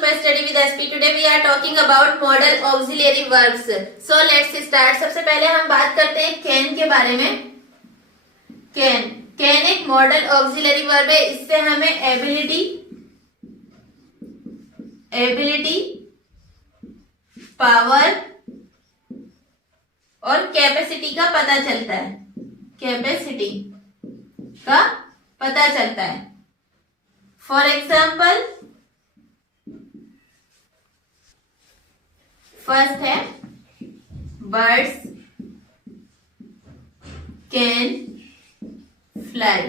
Super Study with SP. Today we are talking about modal auxiliary verbs. So let's start. सबसे पहले हम बात करते हैं can के बारे में. Can एक modal auxiliary verb है. इससे हमें ability, power और कैपेसिटी का पता चलता है. कैपेसिटी का पता चलता है. फॉर एग्जाम्पल फर्स्ट है birds can fly.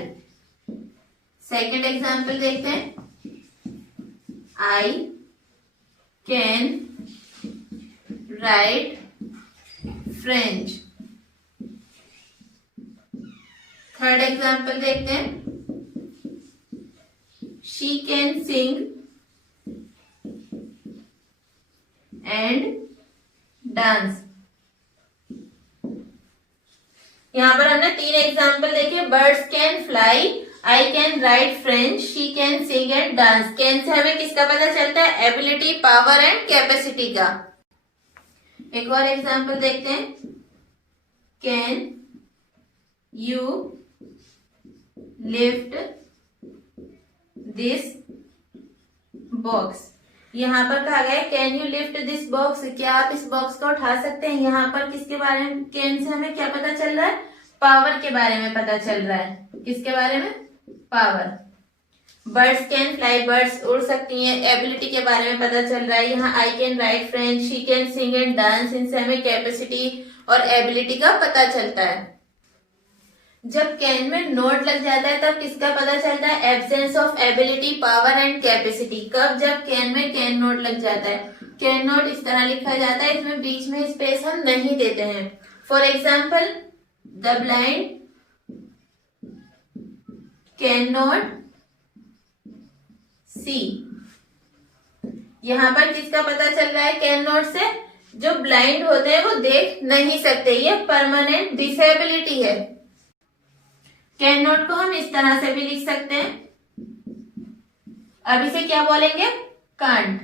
Second example देखते हैं. I can write French. Third example देखते हैं. She can sing and dance. यहाँ पर हमने 3 एग्जाम्पल देखे. Birds can fly, I can write French, she can sing and dance. Can say हमें किसका पता चलता है? एबिलिटी, पावर एंड कैपेसिटी का. एक और एग्जाम्पल देखते हैं. Can you lift this box. यहाँ पर कहा गया can you lift this box. क्या आप इस बॉक्स को उठा सकते हैं? यहाँ पर किसके बारे में? कैन से हमें क्या पता चल रहा है? पावर के बारे में पता चल रहा है. किसके बारे में? Power. Birds can fly, birds उड़ सकती हैं. एबिलिटी के बारे में पता चल रहा है. यहाँ I can write French, she can sing and dance. इनसे हमें कैपेसिटी और एबिलिटी का पता चलता है. जब कैन में नोट लग जाता है तब किसका पता चलता है? Absence of ability, power and capacity. कब? जब कैन में कैन नोट लग जाता है. कैन नोट इस तरह लिखा जाता है, इसमें बीच में स्पेस हम नहीं देते हैं. For example the blind can not see. यहाँ पर किसका पता चल रहा है? कैन नॉट से जो ब्लाइंड होते हैं वो देख नहीं सकते. ये परमानेंट डिसेबिलिटी है. कैन नॉट को हम इस तरह से भी लिख सकते हैं. अब इसे क्या बोलेंगे? कांट.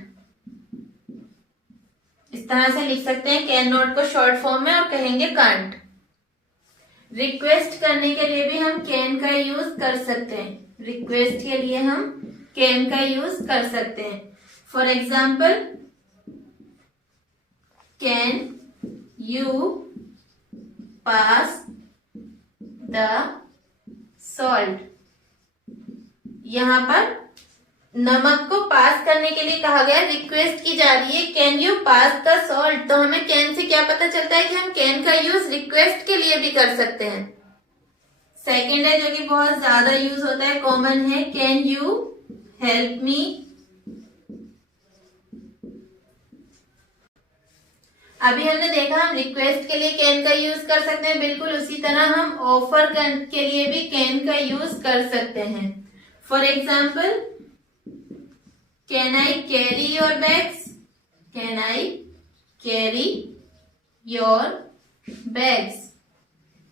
इस तरह से लिख सकते हैं कैन नॉट को शॉर्ट फॉर्म में और कहेंगे कांट. रिक्वेस्ट करने के लिए भी हम कैन का यूज कर सकते हैं. रिक्वेस्ट के लिए हम कैन का यूज कर सकते हैं. For example can you pass the salt. यहाँ पर नमक को पास करने के लिए कहा गया, रिक्वेस्ट की जा रही है can you pass the salt. तो हमें कैन से क्या पता चलता है कि हम कैन का यूज रिक्वेस्ट के लिए भी कर सकते हैं. सेकेंड है जो कि बहुत ज्यादा यूज होता है, कॉमन है. Can you help me. अभी हमने देखा हम रिक्वेस्ट के लिए कैन का यूज कर सकते हैं. बिल्कुल उसी तरह हम ऑफर के लिए भी कैन का यूज कर सकते हैं. For example can I carry your bags. Can I carry your bags.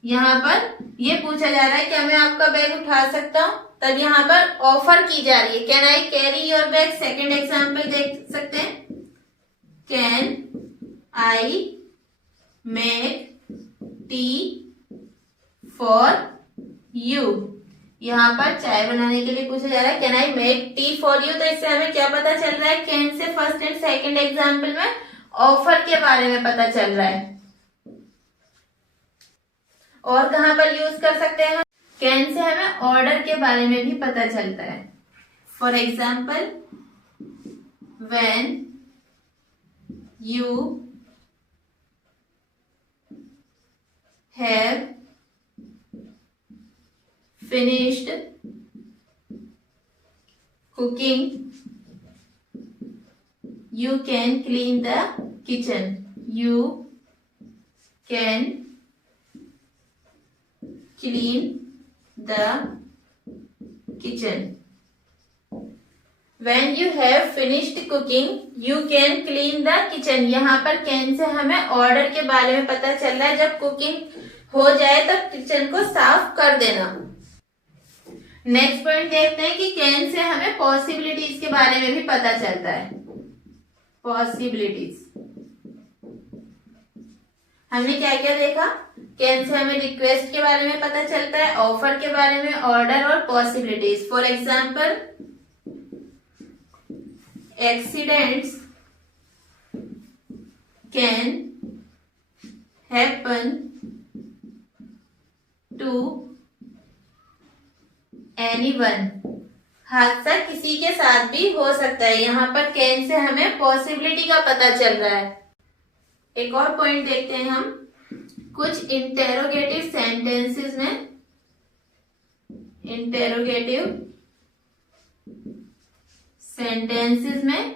यहाँ पर ये पूछा जा रहा है क्या मैं आपका बैग उठा सकता हूँ? तब यहाँ पर ऑफर की जा रही है. Can I carry your bag. Second example देख सकते हैं. Can I make tea for you. यहाँ पर चाय बनाने के लिए पूछा जा रहा है can I make tea for you. तो इससे हमें क्या पता चल रहा है? Can say first and second example में ऑफर के बारे में पता चल रहा है. और कहाँ पर यूज कर सकते हैं? कैन से हमें ऑर्डर के बारे में भी पता चलता है. For example when you have finished cooking, you can clean the kitchen. You can clean the kitchen. When you have finished cooking, you can clean the kitchen. यहाँ पर can से हमें ऑर्डर के बारे में पता चल रहा है. जब कुकिंग हो जाए तब किचन को साफ कर देना. नेक्स्ट पॉइंट देखते हैं कि कैन से हमें पॉसिबिलिटीज के बारे में भी पता चलता है. पॉसिबिलिटीज। हमने क्या क्या देखा? कैन से हमें रिक्वेस्ट के बारे में पता चलता है, ऑफर के बारे में, ऑर्डर और possibilities. For example, accidents can happen to anyone. हादसा किसी के साथ भी हो सकता है। यहाँ पर कैन से हमें पॉसिबिलिटी का पता चल रहा है। एक और पॉइंट देखते हैं हम। कुछ इंटेरोगेटिव सेंटेंसेस में,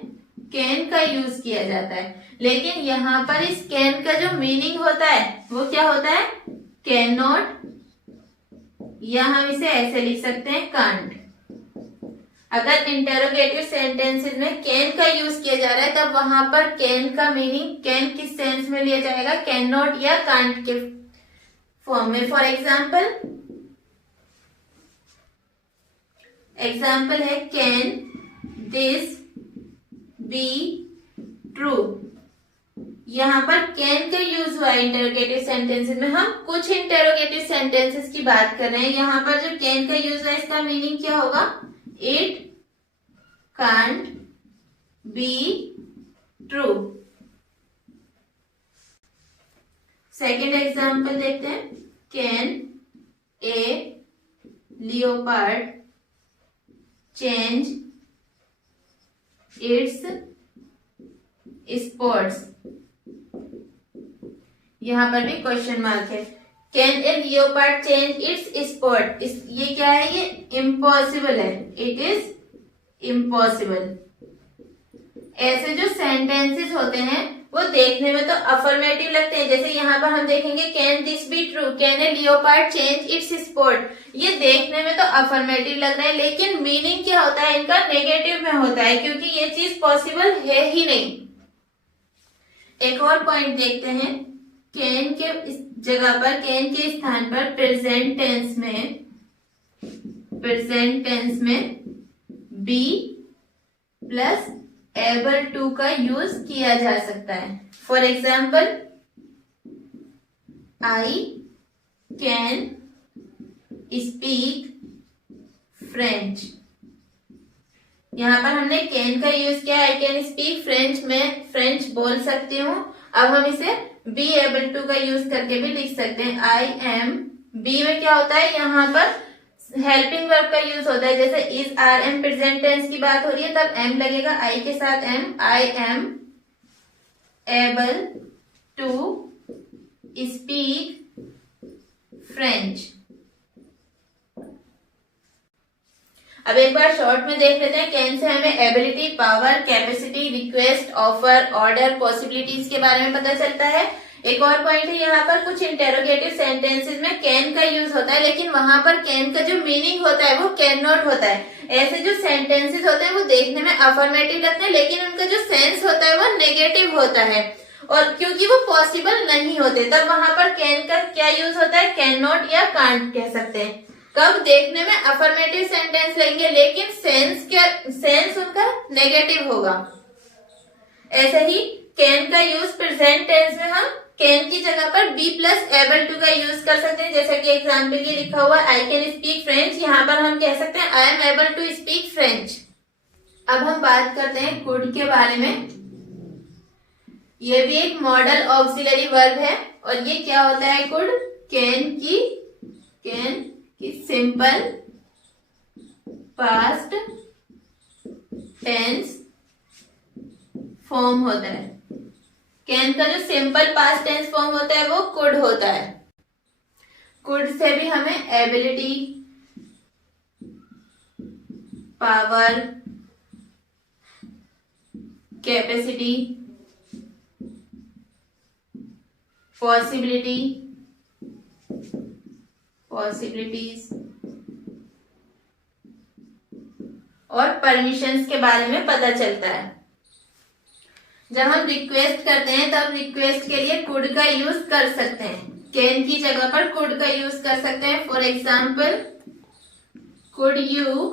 कैन का यूज किया जाता है, लेकिन यहाँ पर इस कैन का जो मीनिंग होता है वो क्या होता है? कैन नॉट, या हम इसे ऐसे लिख सकते हैं, कांट। अगर इंटेरोगेटिव सेंटेंसेस में कैन का यूज किया जा रहा है तब वहां पर कैन का मीनिंग, कैन किस सेंस में लिया जाएगा? कैन नॉट या कांट के फॉर्म में। फॉर एग्जाम्पल है कैन दिस बी ट्रू। यहाँ पर कैन का यूज हुआ है इंटेरोगेटिव सेंटेंसेस में। हम कुछ इंटेरोगेटिव सेंटेंसेस की बात कर रहे हैं। यहाँ पर जो कैन का यूज हुआ है इसका मीनिंग क्या होगा? It can't be true. Second example देखते हैं। Can a leopard change it's spots. यहाँ पर भी क्वेश्चन मार्क है। Can a leopard change it's spot? ये क्या है? ये इम्पॉसिबल है। It is impossible. ऐसे जो सेंटेंसेस होते हैं वो देखने में तो अफर्मेटिव लगते हैं। जैसे यहाँ पर हम देखेंगे can this be true, can a leopard change it's spot. ये देखने में तो अफर्मेटिव लग रहा है, लेकिन मीनिंग क्या होता है इनका? नेगेटिव में होता है, क्योंकि ये चीज पॉसिबल है ही नहीं। एक और पॉइंट देखते हैं। कैन के जगह पर, कैन के स्थान पर प्रेजेंट टेंस में बी प्लस एबल टू का यूज किया जा सकता है। For example, I can speak French. यहाँ पर हमने कैन का यूज किया। आई कैन स्पीक फ्रेंच, मैं फ्रेंच बोल सकती हूँ। अब हम इसे बी एबल टू का यूज करके भी लिख सकते हैं। आई एम, बी में क्या होता है? यहाँ पर हेल्पिंग वर्ब का यूज होता है। जैसे is, are, am present tense की बात हो रही है तब एम लगेगा, आई के साथ am. I am able to speak French. अब एक बार शॉर्ट में देख लेते हैं। कैन से हमें ability, power, capacity, request, offer, order, possibilities के बारे में पता चलता है। एक और पॉइंट है, यहाँ पर कुछ इंटेरोगेटिव सेंटेंसेस में कैन का यूज होता है, लेकिन वहां पर कैन का जो मीनिंग होता है वो कैन नॉट होता है। ऐसे जो सेंटेंसेस होते हैं वो देखने में अफर्मेटिव लगते हैं, लेकिन उनका जो सेंस होता है वो नेगेटिव होता है, और क्योंकि वो पॉसिबल नहीं होते तब वहां पर कैन का क्या यूज होता है? कैन नॉट या कांट कह सकते हैं। कब देखने में अफर्मेटिव सेंटेंस लेंगे, लेकिन सेंस उनका नेगेटिव होगा। ऐसे ही कैन का यूज प्रेजेंट टेंस में हम कैन की जगह पर बी प्लस एबल टू का यूज कर सकते हैं। जैसे कि एग्जाम्पल ये लिखा हुआ आई कैन स्पीक फ्रेंच, यहाँ पर हम कह सकते हैं I am able to speak French. अब हम बात करते हैं कुड के बारे में। ये भी एक मॉडल ऑक्सिलरी वर्ब है, और ये क्या होता है? कुड कैन की सिंपल पास्ट टेंस फॉर्म होता है। कैन का जो सिंपल पास्ट टेंस फॉर्म होता है वो कुड होता है। कुड से भी हमें एबिलिटी, पावर, कैपेसिटी, पॉसिबिलिटीज और परमिशंस के बारे में पता चलता है। जब हम रिक्वेस्ट करते हैं तब रिक्वेस्ट के लिए कुड का यूज कर सकते हैं। कैन की जगह पर कुड का यूज कर सकते हैं। For example, could you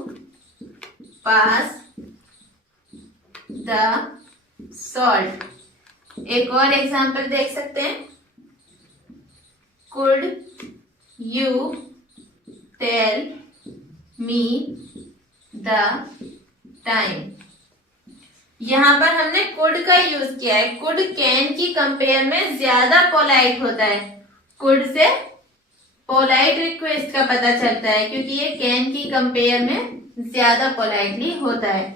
pass the salt. एक और एग्जाम्पल देख सकते हैं, could you tell me the time. यहां पर हमने कुड का यूज किया है। कुड कैन की कंपेयर में ज्यादा पोलाइट होता है। कुड से पोलाइट रिक्वेस्ट का पता चलता है क्योंकि ये कैन की कंपेयर में ज्यादा पोलाइटली होता है।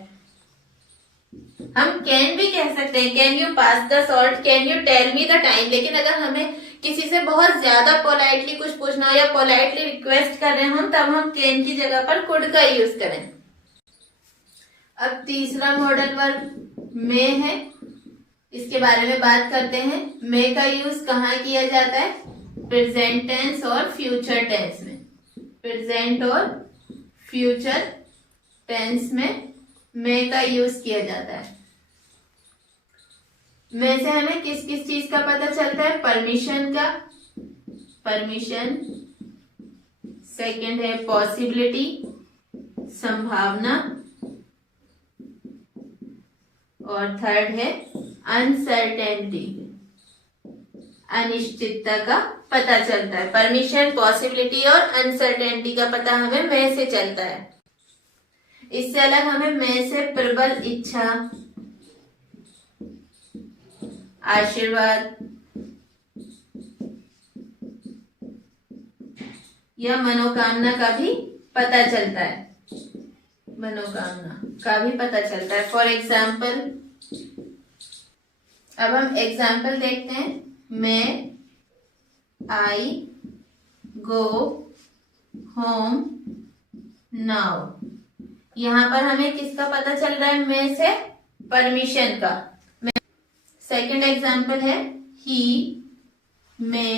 हम कैन भी कह सकते हैं, can you pass the salt, can you tell me the time. लेकिन अगर हमें किसी से बहुत ज्यादा पोलाइटली कुछ पूछना हो या पोलाइटली रिक्वेस्ट कर रहे हैं हम, तब हम कैन की जगह पर कुड का यूज करें। अब तीसरा मॉडल वर्ब मे है, इसके बारे में बात करते हैं। मे का यूज कहाँ किया जाता है? प्रेजेंट टेंस और फ्यूचर टेंस में। प्रेजेंट और फ्यूचर टेंस में मे का यूज किया जाता है। में से हमें किस किस चीज का पता चलता है? परमिशन का, परमिशन। सेकंड है पॉसिबिलिटी, संभावना। और थर्ड है अनसर्टेनिटी, अनिश्चितता का पता चलता है। परमिशन, पॉसिबिलिटी और अनसर्टेनिटी का पता हमें में से चलता है। इससे अलग हमें में से प्रबल इच्छा, आशीर्वाद या मनोकामना का भी पता चलता है। मनोकामना का भी पता चलता है। फॉर एग्जाम्पल, अब हम एग्जाम्पल देखते हैं। मैं आई गो होम नाउ। यहां पर हमें किसका पता चल रहा है? में से परमिशन का। सेकंड एग्जाम्पल है ही मे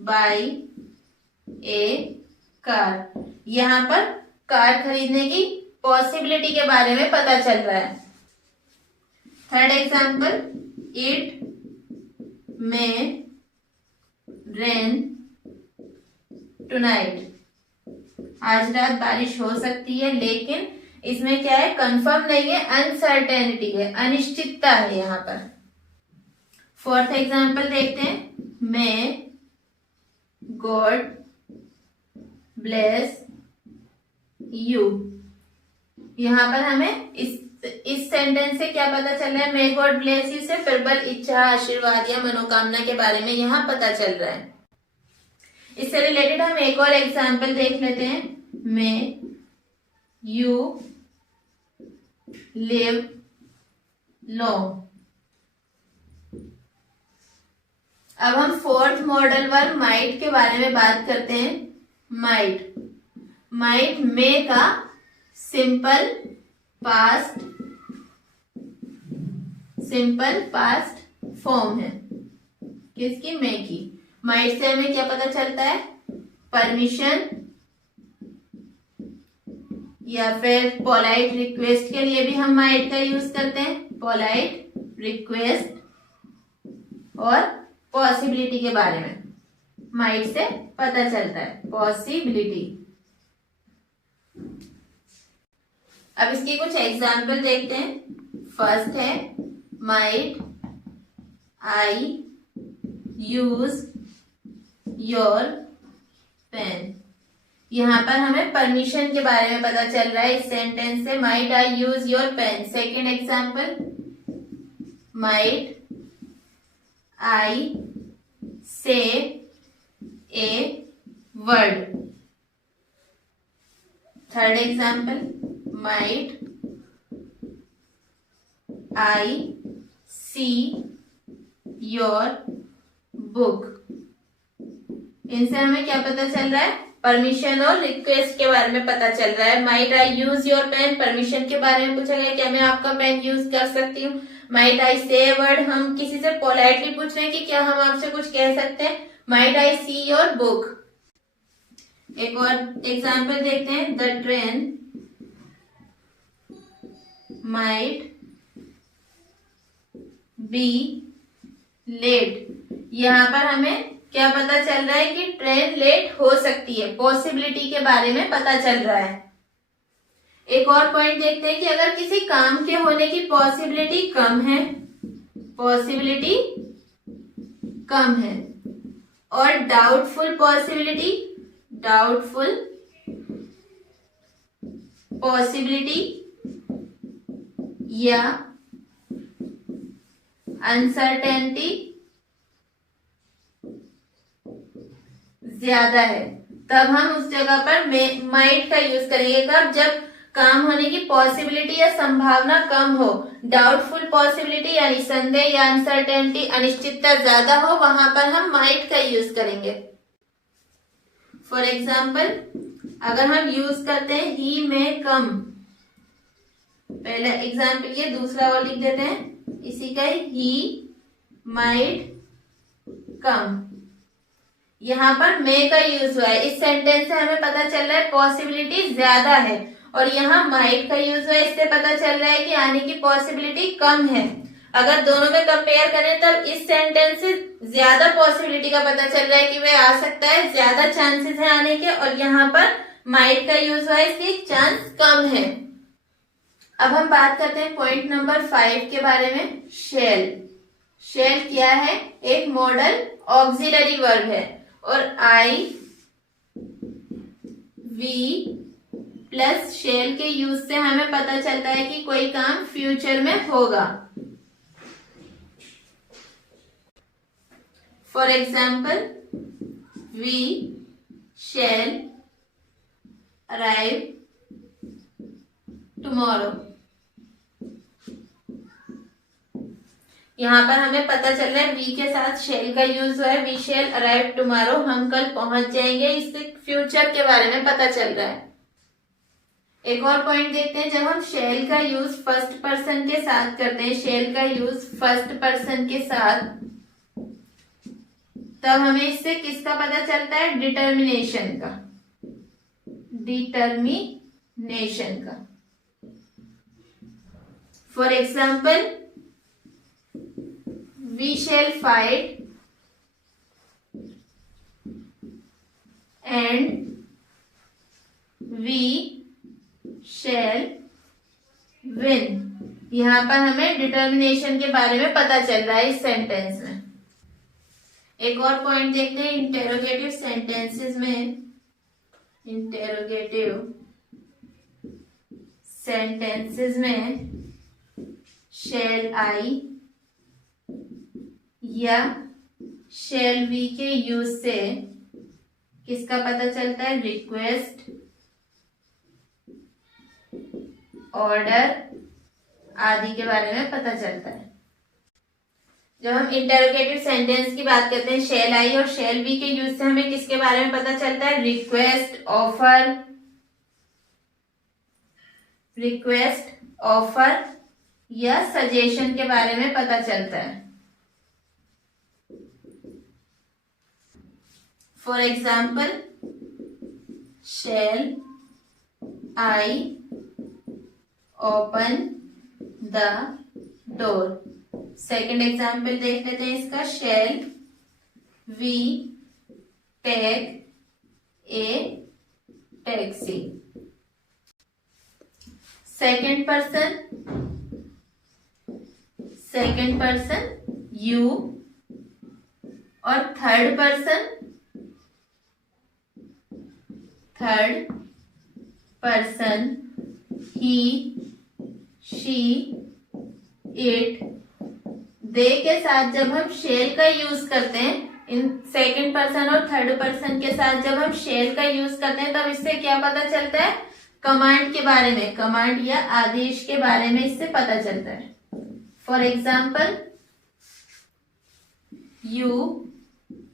बाय ए कार। यहां पर कार खरीदने की पॉसिबिलिटी के बारे में पता चल रहा है। Third example, it may rain tonight. आज रात बारिश हो सकती है, लेकिन इसमें क्या है? कंफर्म नहीं है, अनसर्टेनिटी है, अनिश्चितता है यहाँ पर। फोर्थ एग्जाम्पल देखते हैं। मैं गॉड ब्लेस यू। यहाँ पर हमें इस सेंटेंस से क्या पता चल रहा है? मे गॉड ब्लेस यू से प्रबल इच्छा, आशीर्वाद या मनोकामना के बारे में यहाँ पता चल रहा है। इससे रिलेटेड हम एक और एग्जाम्पल देख लेते हैं। May you live long. अब हम फोर्थ मॉडल वर्ब माइट के बारे में बात करते हैं। माइट, माइट मे का सिंपल पास्ट फॉर्म है। किसकी? मे की। माइट से हमें क्या पता चलता है? परमिशन या फिर पोलाइट रिक्वेस्ट के लिए भी हम माइट का यूज करते हैं। पोलाइट रिक्वेस्ट और पॉसिबिलिटी के बारे में माइट से पता चलता है। पॉसिबिलिटी। अब इसकी कुछ एग्जाम्पल देखते हैं। फर्स्ट है might I use your pen. यहाँ पर हमें परमिशन के बारे में पता चल रहा है इस सेंटेंस से। Might I use your pen. Second example, might I say a word. Third example, might I see your book. इनसे हमें क्या पता चल रहा है? परमिशन और रिक्वेस्ट के बारे में पता चल रहा है। Might I use your pen, permission के बारे में पूछा गया, क्या मैं आपका पेन यूज कर सकती हूँ। माइट आई से वर्ड, हम किसी से पोलाइटली पूछ रहे हैं कि क्या हम आपसे कुछ कह सकते हैं। Might I see your book. एक और एग्जाम्पल देखते हैं। The train might be late. यहाँ पर हमें क्या पता चल रहा है कि ट्रेन लेट हो सकती है। पॉसिबिलिटी के बारे में पता चल रहा है। एक और पॉइंट देखते हैं कि अगर किसी काम के होने की पॉसिबिलिटी कम है, पॉसिबिलिटी कम है, और डाउटफुल पॉसिबिलिटी, डाउटफुल पॉसिबिलिटी या अनसर्टेनिटी ज्यादा है, तब हम उस जगह पर माइट का यूज करेंगे। कब? जब काम होने की पॉसिबिलिटी या संभावना कम हो, डाउटफुल पॉसिबिलिटी यानी संदेह या अनसर्टेनिटी अनिश्चितता ज्यादा हो, वहां पर हम माइट का यूज करेंगे। फॉर एग्जाम्पल अगर हम यूज करते हैं ही में कम, पहला एग्जाम्पल ये, दूसरा और लिख देते हैं इसी का, ही माइट कम। यहाँ पर मे का यूज हुआ है, इस सेंटेंस से हमें पता चल रहा है पॉसिबिलिटी ज्यादा है, और यहाँ माइट का यूज हुआ है, इससे पता चल रहा है कि आने की पॉसिबिलिटी कम है। अगर दोनों में कंपेयर करें तब इस सेंटेंस से ज्यादा पॉसिबिलिटी का पता चल रहा है कि वह आ सकता है, ज्यादा चांसेस है आने के, और यहाँ पर माइट का यूज हुआ है, इसकी चांस कम है। अब हम बात करते हैं पॉइंट नंबर 5 के बारे में, शेल। शेल क्या है? एक मॉडल ऑक्सिलरी वर्ब है, और आई वी प्लस शेल के यूज से हमें पता चलता है कि कोई काम फ्यूचर में होगा। For example we shall arrive tomorrow. यहाँ पर हमें पता चल रहा है वी के साथ शेल का यूज हुआ है, वी शेल अराइव टुमारो, हम कल पहुंच जाएंगे, इससे फ्यूचर के बारे में पता चल रहा है। एक और पॉइंट देखते हैं, जब हम शेल का यूज फर्स्ट पर्सन के साथ करते हैं, शेल का यूज फर्स्ट पर्सन के साथ, तब हमें इससे किसका पता चलता है? डिटर्मिनेशन का, डिटर्मिनेशन का। For example we shall fight and we shall win। यहाँ पर हमें डिटर्मिनेशन के बारे में पता चल रहा है इस सेंटेंस में। एक और पॉइंट देखते हैं इंटेरोगेटिव सेंटेंसेस में। इंटेरोगेटिव सेंटेंसेस में shall I या shall we के यूज से किसका पता चलता है? रिक्वेस्ट, ऑर्डर आदि के बारे में पता चलता है। जब हम इंटेरोगेटिव सेंटेंस की बात करते हैं, shall I और shall we के यूज से हमें किसके बारे में पता चलता है? रिक्वेस्ट, ऑफर या सजेशन के बारे में पता चलता है। For example shall I open the door. Second example देख लेते हैं इसका, shall we take a taxi। Second person you, और third person he, she, it। दे के साथ जब हम शेल का यूज करते हैं, इन सेकंड पर्सन और थर्ड पर्सन के साथ जब हम शेल का यूज करते हैं, तब इससे क्या पता चलता है? कमांड के बारे में, कमांड या आदेश के बारे में इससे पता चलता है। For example you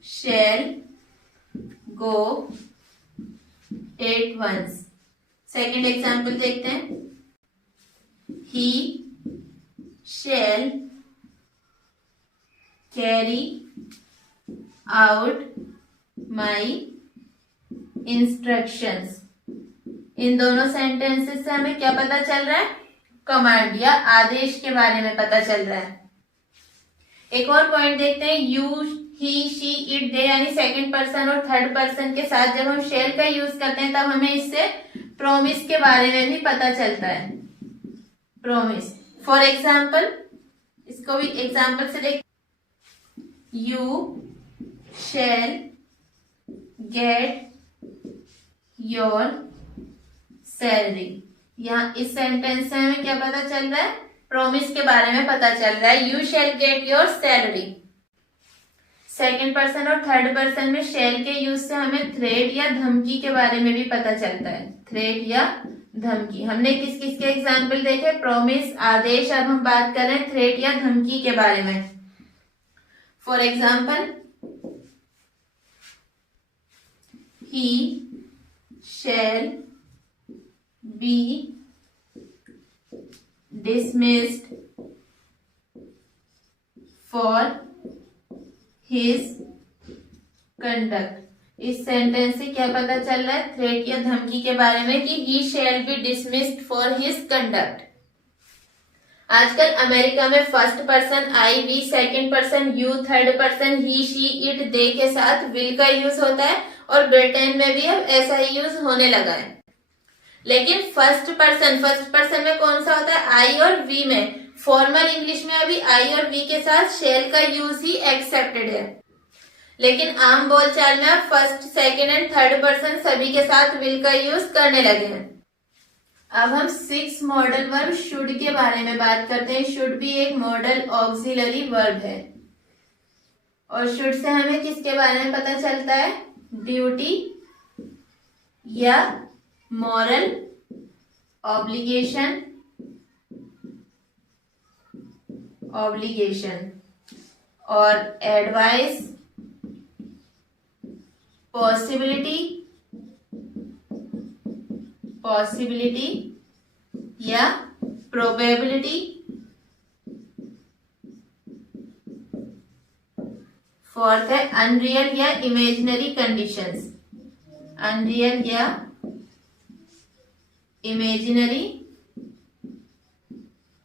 shall go at once. Second example देखते हैं, he shall carry out my instructions. इन दोनों सेंटेंसेस से हमें क्या पता चल रहा है? कमांड या आदेश के बारे में पता चल रहा है। एक और पॉइंट देखते हैं, यू, ही, शी, इट, दे यानी सेकंड पर्सन और थर्ड पर्सन के साथ जब हम शेल का यूज करते हैं, तब हमें इससे प्रोमिस के बारे में भी पता चलता है। प्रोमिस, फॉर एग्जाम्पल, इसको भी एग्जाम्पल से देख, you shall get your salary. यहाँ इस सेंटेंस से हमें क्या पता चल रहा है? प्रॉमिस के बारे में पता चल रहा है। You shall get your salary. Second person और थर्ड पर्सन में शैल के यूज से हमें थ्रेट या धमकी के बारे में भी पता चलता है। थ्रेट या धमकी, हमने किस किस के एग्जाम्पल देखे? प्रॉमिस, आदेश। अब हम बात कर रहे हैं थ्रेट या धमकी के बारे में। For example, he shall be dismissed for his conduct। इस सेंटेंस से क्या पता चल रहा है? थ्रेट या धमकी के बारे में कि he shall be dismissed for his conduct। आजकल अमेरिका में first person I, we, second person you, third person he, she, it, they के साथ विल का यूज होता है और ब्रिटेन में भी अब ऐसा ही यूज होने लगा है। लेकिन फर्स्ट पर्सन में कौन सा होता है? आई और वी में। फॉर्मल इंग्लिश में अभी आई और वी के साथ शेल का यूज ही एक्सेप्टेड है, लेकिन आम बोलचाल में अब first, second and third person सभी के साथ विल का यूज करने लगे हैं। अब हम 6 मॉडल वर्ब शुड के बारे में बात करते हैं। शुड भी एक मॉडल ऑक्सिलरी वर्ब है और शुड से हमें किसके बारे में पता चलता है? ड्यूटी या मॉरल ऑब्लिगेशन और एडवाइस, पॉसिबिलिटी या प्रोबेबिलिटी फोर्थ है अनरियल या इमेजिनरी कंडीशंस। अनरियल या इमेजिनरी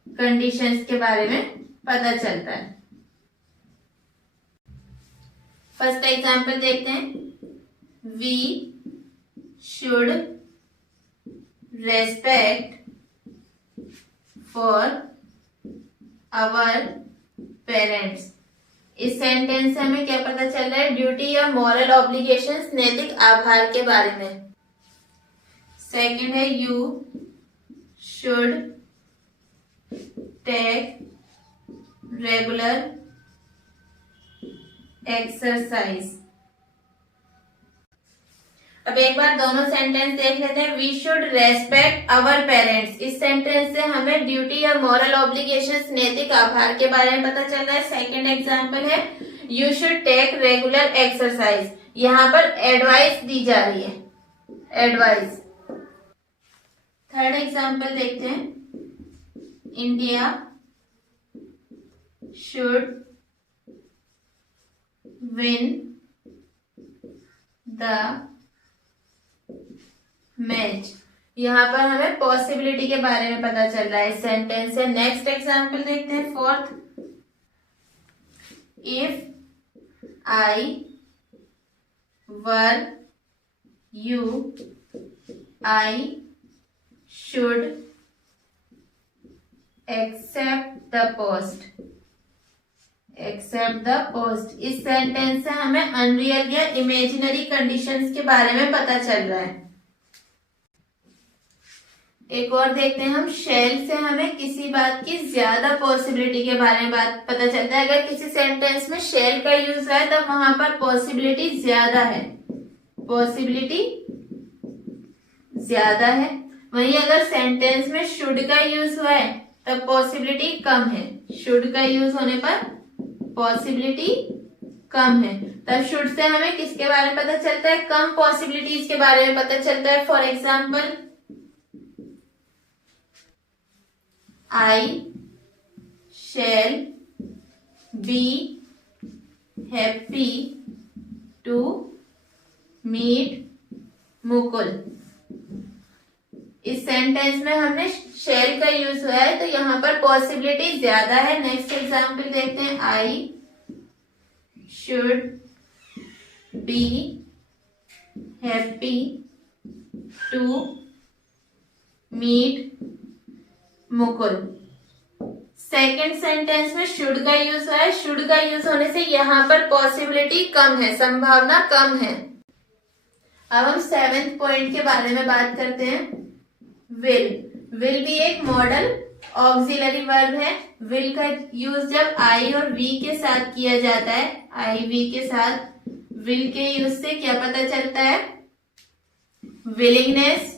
कंडीशंस के बारे में पता चलता है। फर्स्ट एग्जांपल देखते हैं। We should respect for our parents. इस सेंटेंस से हमें क्या पता चल रहा है? ड्यूटी या मॉरल ऑब्लिगेशंस, नैतिक आभार के बारे में। सेकंड है you should take regular exercise. अब एक बार दोनों सेंटेंस देख लेते हैं। We should respect our parents, इस सेंटेंस से हमें ड्यूटी या मॉरल ऑब्लिगेशंस, नैतिक आभार के बारे में पता चल रहा है। सेकंड एग्जांपल है you should take regular exercise, यहाँ पर एडवाइस दी जा रही है, एडवाइस। थर्ड एग्जांपल देखते हैं। India should win the match, यहाँ पर हमें पॉसिबिलिटी के बारे में पता चल रहा है इस सेंटेंस से। नेक्स्ट एग्जांपल देखते हैं, fourth. If I were you I should accept the post, accept the post. इस सेंटेंस से हमें अनरियल या इमेजिनरी कंडीशंस के बारे में पता चल रहा है। एक और देखते हैं हम। शेल से हमें किसी बात की ज्यादा पॉसिबिलिटी के बारे में बात पता चलता है। अगर किसी सेंटेंस में शेल का यूज है तो वहां पर पॉसिबिलिटी ज्यादा है, पॉसिबिलिटी ज्यादा है। वहीं अगर सेंटेंस में शुड का यूज हुआ है तब पॉसिबिलिटी कम है। शुड का यूज होने पर पॉसिबिलिटी कम है। तब शुड से हमें किसके बारे में पता चलता है? कम पॉसिबिलिटीज के बारे में पता चलता है। For example, I shall be happy to meet Mukul. इस सेंटेंस में हमने shall का यूज हुआ है तो यहाँ पर पॉसिबिलिटी ज्यादा है। नेक्स्ट एग्जाम्पल देखते हैं। I should be happy to meet Mukul. Second sentence में शुड का यूज हुआ है। शुड का यूज होने से यहाँ पर पॉसिबिलिटी कम है, संभावना कम है। अब हम 7th पॉइंट के बारे में बात करते हैं। विल। विल भी एक मॉडल ऑक्सिलरी वर्ब है। विल का यूज जब आई और वी के साथ किया जाता है, आई वी के साथ, विल के यूज से क्या पता चलता है? विलिंगनेस,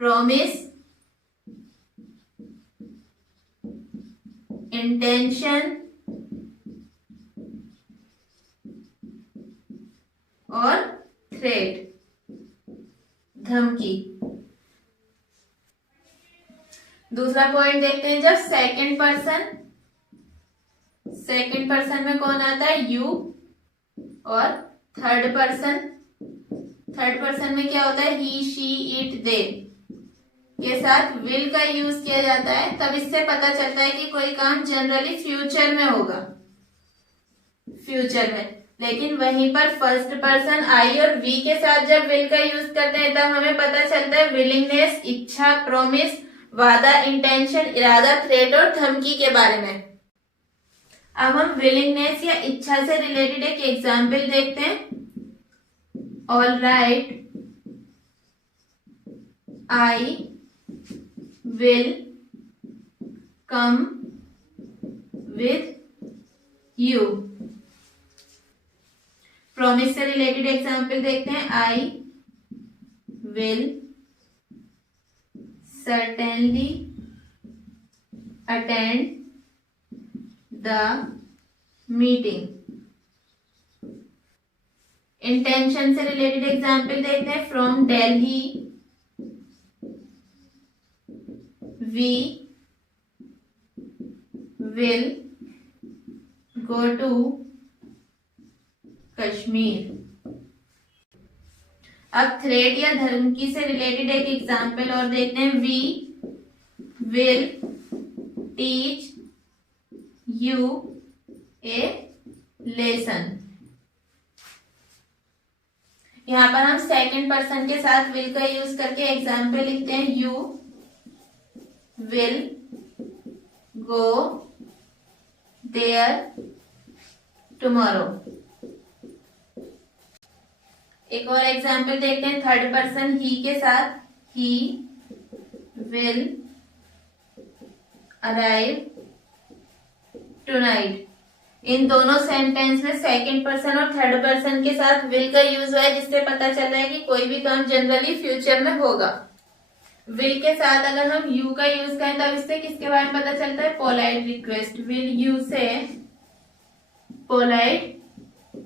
प्रॉमिस, इंटेंशन और थ्रेट, धमकी। दूसरा पॉइंट देखते हैं। जब सेकंड पर्सन में कौन आता है? यू। और थर्ड पर्सन में क्या होता है? ही, शी, इट, दे के साथ विल का यूज किया जाता है। तब इससे पता चलता है कि कोई काम जनरली फ्यूचर में होगा, फ्यूचर में। लेकिन वहीं पर फर्स्ट पर्सन आई और वी के साथ जब विल का यूज करते हैं तब हमें पता चलता है विलिंगनेस, इच्छा, प्रॉमिस, वादा, इंटेंशन, इरादा, थ्रेट और धमकी के बारे में। अब हम विलिंगनेस या इच्छा से रिलेटेड एक एग्जाम्पल देखते हैं। All right, I will come with you. Promise से रिलेटेड एग्जाम्पल देखते हैं। I will certainly attend the meeting। Intention से रिलेटेड एग्जाम्पल देखते हैं। From Delhi we will go to Kashmir. अब थ्रेट या धमकी से रिलेटेड एक एग्जाम्पल और देखते हैं। We will teach you a lesson. यहाँ पर हम सेकंड पर्सन के साथ विल का यूज करके एग्जाम्पल लिखते हैं। You will go there tomorrow. एक और एग्जाम्पल देखते हैं थर्ड पर्सन ही के साथ। He will arrive tonight. इन दोनों सेंटेंस में सेकंड पर्सन और थर्ड पर्सन के साथ विल का यूज हुआ है, जिससे पता चल रहा है कि कोई भी काम जनरली फ्यूचर में होगा। विल के साथ अगर हम यू का यूज करें तब इससे किसके बारे में पता चलता है? Polite request. विल यू से पोलाइट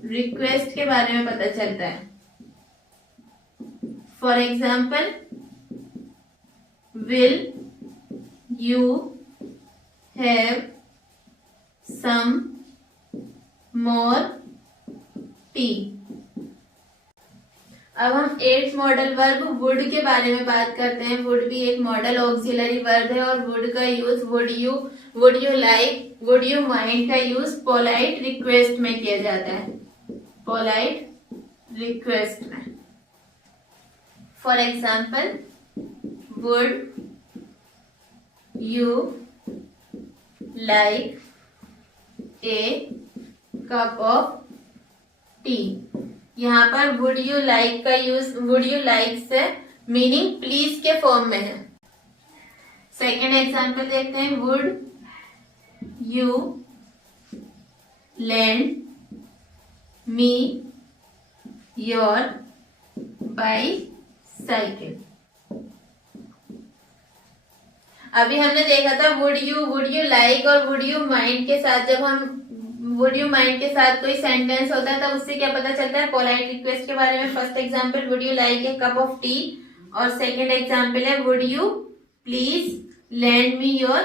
रिक्वेस्ट के बारे में पता चलता है। For example, will you have some more tea. अब हम 8th मॉडल वर्ब वुड के बारे में बात करते हैं। वुड भी एक मॉडल ऑक्सिलरी वर्ब है और वुड का use would you like, would you mind का यूज पोलाइट रिक्वेस्ट में किया जाता है। पोलाइट रिक्वेस्ट में। For example, would you like a cup of T. यहाँ पर वुड यू लाइक का यूज वुड यू लाइक से मीनिंग प्लीज के फॉर्म में है। सेकेंड एग्जाम्पल देखते हैं। Would you lend me your bicycle. अभी हमने देखा था वुड यू लाइक और वुड यू माइंड के साथ, जब हम वुड यू माइंड के साथ कोई सेंटेंस होता है तब उससे क्या पता चलता है? पोलाइट रिक्वेस्ट के बारे में। First example, would you like a cup of T, और सेकंड एग्जांपल है would you please lend me your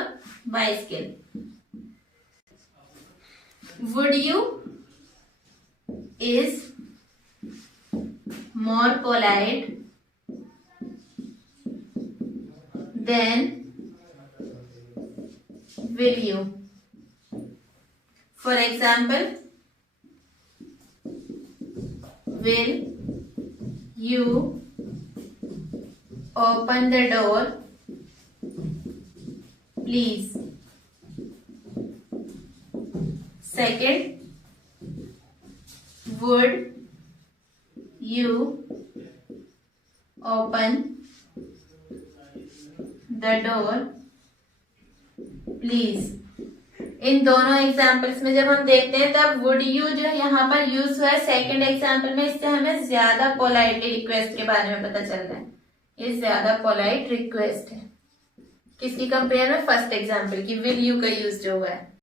bicycle. Would you is more polite than will you. For example, will you open the door please. Second, would you open the door please. इन दोनों examples में जब हम देखते हैं तब would you जो यहाँ पर यूज हुआ है सेकेंड एग्जाम्पल में, इससे हमें ज्यादा पोलाइटली रिक्वेस्ट के बारे में पता चल रहा है. ये ज्यादा पोलाइट रिक्वेस्ट है किसकी कंपेयर में, फर्स्ट एग्जाम्पल की विल यू का यूज जो हुआ है.